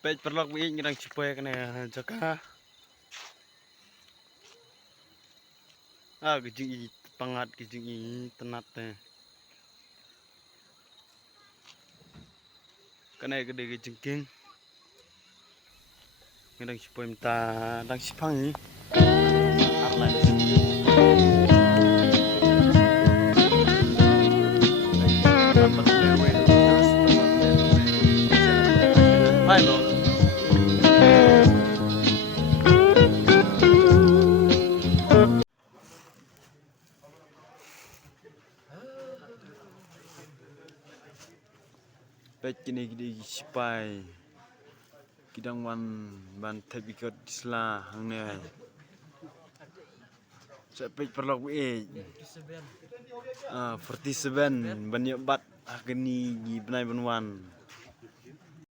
page perlok bi ngirang cipoy kena jaka. Gejing pangad gejing tenat teh. Kena gede gejing king. Ngirang cipoy minta dang sipang ni. Arlan. Hai bro. Pet kini gede sipai. Kidang wan ban tebikot disla hangne. Pet perlok bi 47 banyak bat agni gi benai benwan.